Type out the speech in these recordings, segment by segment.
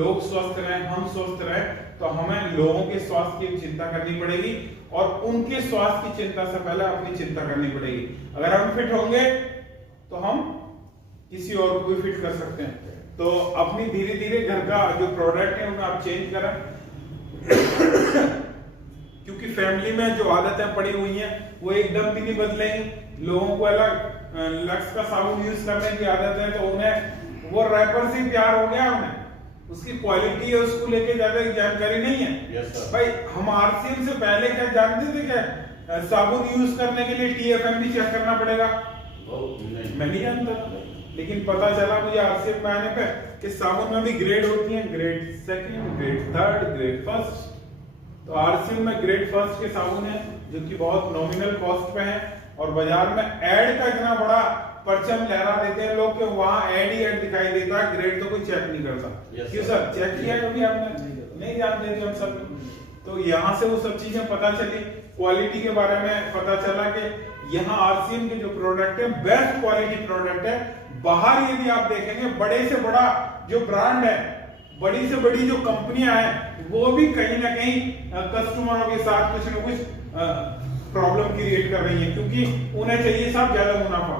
लोग स्वस्थ रहें, हम स्वस्थ रहें, तो हमें लोगों के स्वास्थ्य की चिंता करनी पड़ेगी और उनके स्वास्थ्य की चिंता से पहले अपनी चिंता करनी पड़ेगी। अगर हम फिट होंगे तो हम किसी और को भी फिट कर सकते हैं। तो अपनी धीरे धीरे घर का जो प्रोडक्ट है उन्हें आप चेंज करें क्योंकि फैमिली में जो आदतें पड़ी हुई हैं वो एकदम भी नहीं बदलेंगी। लोगों को अलग लक्स का साबुन यूज करने की आदत है तो उन्हें वो रैपर से प्यार हो गया, उन्हें उसकी क्वालिटी है उसको लेके ज्यादा जानकारी नहीं है। भाई हम आरसीएम से पहले क्या जानते थे क्या साबुन यूज करने के लिए टीएफएम भी चेक करना पड़ेगा? मैं नहीं जानता था, लेकिन पता चला मुझे आरसीएम में आने पे कि साबुन में भी ग्रेड होती है, grade second, grade third, grade first. तो आरसीएम में ग्रेड फर्स्ट के साबुन है जो कि बहुत नॉमिनल कॉस्ट पे है और बाजार में ऐड का इतना बड़ा परचम लहरा देते हैं लोग कि वहां ऐड ही ऐड दिखाई देता है, ग्रेड तो कोई चेक नहीं करता। क्यों सर, चेक किया कभी आपने? नहीं जानते थे हम सब। तो यहाँ से वो सब चीजें पता चली, क्वालिटी के बारे में पता चला कि यहाँ आरसीएम के जो प्रोडक्ट है बेस्ट क्वालिटी प्रोडक्ट है। बाहर यदि आप देखेंगे बड़े से बड़ा जो ब्रांड है, बड़ी से बड़ी जो कंपनियां हैं वो भी कहीं ना कहीं कस्टमरों के साथ कुछ न कुछ प्रॉब्लम क्रिएट कर रही है क्योंकि उन्हें चाहिए साहब ज्यादा मुनाफा।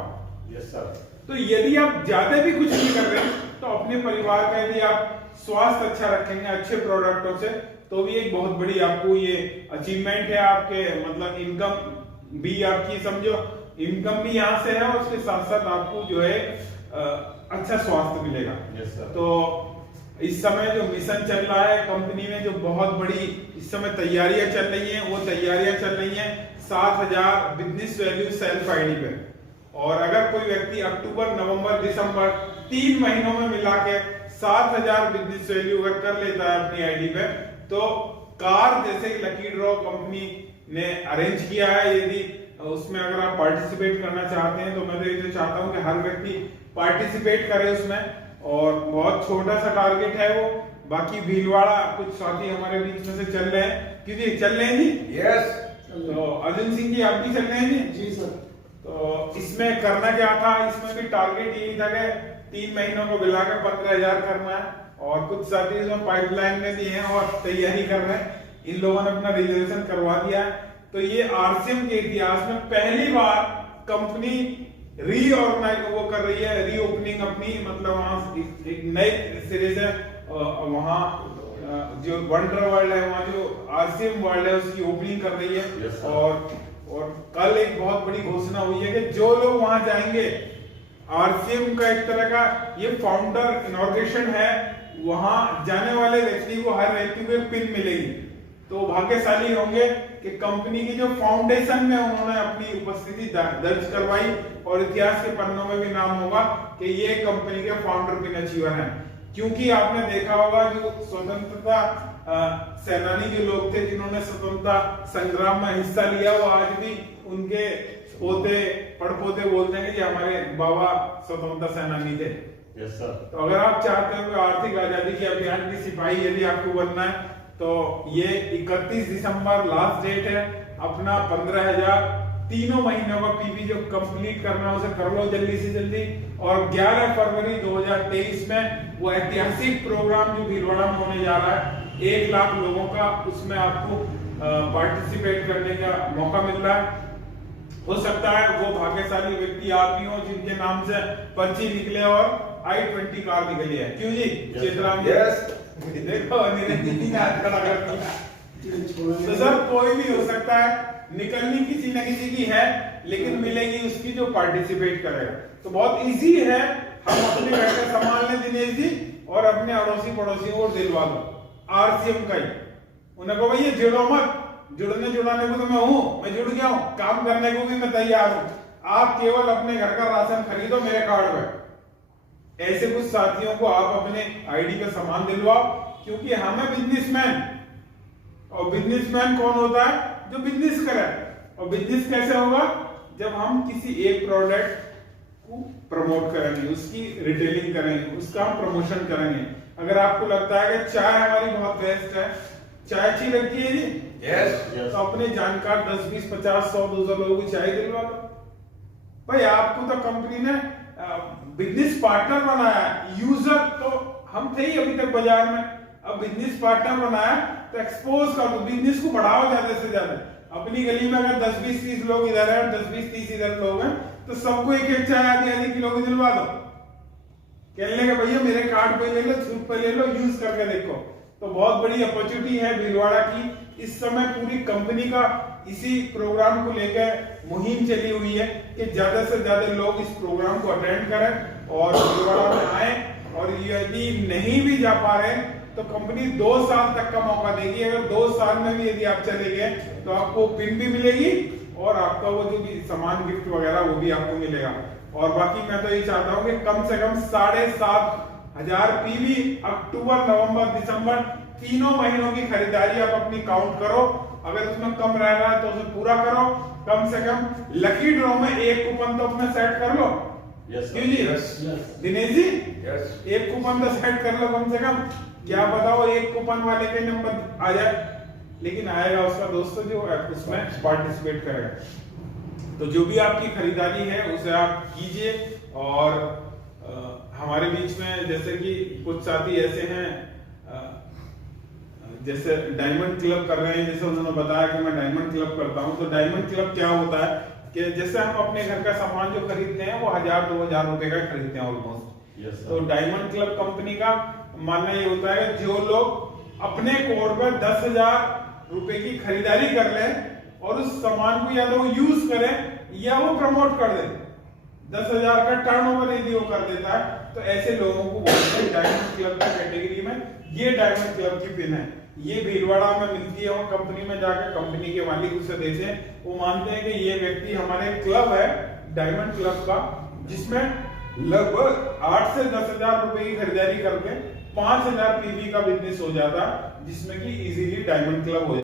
Yes sir. तो यदि आप ज्यादा भी कुछ नहीं कर रहे तो अपने परिवार का यदि आप स्वास्थ्य अच्छा रखेंगे अच्छे प्रोडक्टों से तो भी एक बहुत बड़ी आपको ये अचीवमेंट है। आपके मतलब इनकम भी आपकी समझो, इनकम भी यहाँ से है और उसके साथ साथ आपको जो है अच्छा स्वास्थ्य मिलेगा। Yes sir. तो इस समय जो मिशन चल रहा है कंपनी में, जो बहुत बड़ी इस समय तैयारियां चल रही हैं, वो तैयारियां चल रही हैं 7000 बिजनेस वैल्यू सेल्फ आईडी पे। और अगर कोई व्यक्ति अक्टूबर, नवंबर, दिसंबर 3 महीनों में मिला के 7000 बिजनेस वैल्यू अगर कर लेता है अपनी आईडी पे तो कार जैसे लकी ड्रॉ कंपनी ने अरेंज किया है। यदि उसमें अगर आप पार्टिसिपेट करना चाहते हैं तो मैं तो ये चाहता हूं कि हर व्यक्ति पार्टिसिपेट करे उसमें, और बहुत छोटा सा टारगेट है वो। बाकी भीलवाड़ा कुछ साथी हमारे बीच में से चल रहे हैं, क्योंकि चल रहे हैं जी? यस। तो अर्जुन सिंह जी आप भी चल रहे हैं जी? जी सर। तो इसमें करना क्या था, इसमें भी टारगेट यही था कि 3 महीनों को मिलाकर 15,000 करना है और कुछ साथी इसमें पाइपलाइन में भी हैं और तैयारी कर रहे हैं। इन लोगों ने अपना रिजर्वेशन करवा दिया है। तो ये आरसीएम के इतिहास में पहली बार कंपनी रीऑर्गेनाइज वो कर रही है, रीओपनिंग अपनी, मतलब वहां एक नए सिरे से वहां जो वंडर वर्ल्ड है, वहां जो आरसीएम वर्ल्ड है उसकी ओपनिंग कर रही है। yes, और कल एक बहुत बड़ी घोषणा हुई है कि जो लोग वहां जाएंगे, आरसीएम का एक तरह का ये फाउंडर इनॉग्रेशन है, वहां जाने वाले व्यक्ति को, हर व्यक्ति को एक पिन मिलेगी। तो भाग्यशाली होंगे कि कंपनी की जो फाउंडेशन में उन्होंने अपनी उपस्थिति दर्ज करवाई और इतिहास के पन्नों में भी नाम होगा कि ये कंपनी के फाउंडर पिन अचीवर हैं। क्योंकि आपने देखा होगा जो स्वतंत्रता सेनानी जो लोग थे जिन्होंने स्वतंत्रता संग्राम में हिस्सा लिया, वो आज भी उनके पोते पड़पोते बोलते हैं कि हमारे बाबा स्वतंत्रता सेनानी थे। Yes sir. तो अगर आप चाहते हो कि आर्थिक आजादी के अभियान की सिपाही यदि आपको बनना है तो ये 31 दिसंबर लास्ट डेट है। अपना 15,000 तीनों महीनों का पीपी जो कंप्लीट करना उसे कर लो जल्दी से जल्दी। और 11 फरवरी 2023 में वो ऐतिहासिक प्रोग्राम जो भीलवाड़ा में होने जा रहा है, 1 लाख लोगों का, उसमें आपको पार्टिसिपेट करने का मौका मिल रहा है। हो सकता है वो भाग्यशाली व्यक्ति आप ही हो जिनके नाम से पर्ची निकले और i20 कार निकली है। क्यों जी? चेतराम जी? देखो तो सर कोई भी हो सकता है, निकलनी किसी न किसी की है, लेकिन मिलेगी उसकी जो पार्टिसिपेट करेगा। तो बहुत इजी है, हम अपने घर का संभाल लें दिनेश जी, और अपने अड़ोसी पड़ोसियों को दिलवा दो आरसीएम का ही। उन्हें कहो भैया जुड़ो मत, जुड़ने जुड़ाने को तो मैं हूं, मैं जुड़ गया हूं, काम करने को भी मैं तैयार हूं, आप केवल अपने घर का राशन खरीदो मेरे कार्ड में। ऐसे कुछ साथियों को आप अपने आईडी का सामान दिलवाओ, क्योंकि हमें बिजनेसमैन, और बिजनेसमैन कौन होता है? जो बिजनेस करे। और बिजनेस कैसे होगा? जब हम किसी एक प्रोडक्ट को प्रमोट करेंगे, उसकी रिटेलिंग करेंगे, उसका हम प्रमोशन करेंगे। अगर आपको लगता है कि चाय हमारी बहुत बेस्ट है, चाय अच्छी लगती है जी? यस। तो अपने जानकार 10, 20, 50, 100, 200 लोगों को चाय दिलवा दो। भाई आपको तो कंपनी ने बिजनेस पार्टनर बनाया है, यूजर तो हम थे ही अभी तक बाजार में, अब बिजनेस पार्टनर बनाया तो एक्सपोज कर दो, बिजनेस को बढ़ाओ ज्यादा से ज्यादा। अपनी गली में अगर 10-20-30 लोग इधर है और 10-20-30 इधर लोग हैं तो सबको एक एक चाय आधी किलो की दिलवा दो, कहने के भैया मेरे कार्ड पे ले लो, छूट पे ले लो, यूज करके देखो। तो बहुत बड़ी अपॉर्चुनिटी है भीलवाड़ा की। इस समय पूरी कंपनी का इसी प्रोग्राम को लेकर मुहिम चली हुई है कि ज्यादा से ज्यादा लोग इस प्रोग्राम को अटेंड करें और भीलवाड़ा में आए। और यदि नहीं भी जा पा रहे तो कंपनी 2 साल तक का मौका देगी। अगर 2 साल में भी यदि आप चले गए तो आपको पिन भी मिलेगी और आपका वो जो भी सामान गिफ्ट वगैरह वो भी आपको मिलेगा। और बाकी मैं तो ये चाहता हूँ कि कम से कम 7,500 पीवी अक्टूबर, नवंबर, दिसंबर तीनों महीनों की खरीदारी आप अपनी काउंट करो। अगर उसमें कम रह रहा है तो उसे पूरा करो। कम से कम लकी ड्रॉ में एक कूपन तो अपने सेट कर लो। क्यों जी? दिनेश जी, एक कूपन तो सेट कर लो कम से कम। क्या बताओ एक कूपन वाले के नंबर आ जाए, लेकिन आएगा उसका दोस्त जो उसमें पार्टिसिपेट करेगा। तो जो भी आपकी खरीदारी है उसे आप कीजिए। और हमारे बीच में जैसे कि कुछ साथी ऐसे हैं जैसे डायमंड क्लब कर रहे हैं, जैसे उन्होंने बताया कि मैं डायमंड क्लब करता हूं। तो डायमंड क्लब क्या होता है कि जैसे हम अपने घर का सामान जो खरीदते हैं वो 1,000-2,000 रुपए का खरीदते हैं ऑलमोस्ट। तो डायमंड क्लब कंपनी का मानना ये होता है कि जो लोग अपने कोड पर 10,000 रुपए की खरीदारी कर लें और उस सामान को या तो वो यूज करें या वो प्रमोट कर दें, 10,000 का टर्नओवर यदि वो कर देता है तो ऐसे लोगों को बोलते हैं डायमंड क्लब की कैटेगरी में। ये डायमंड क्लब की पिन है, ये भीलवाड़ा में मिलती है। और कंपनी में जाकर कंपनी के मालिक उसे देते हैं, वो मानते हैं कि ये व्यक्ति हमारे क्लब है डायमंड क्लब का, जिसमें लगभग 8 से 10,000 रुपए की खरीदारी करके 5,000 पीवी का बिजनेस हो जाता है, जिसमें कि इजीली डायमंड क्लब हो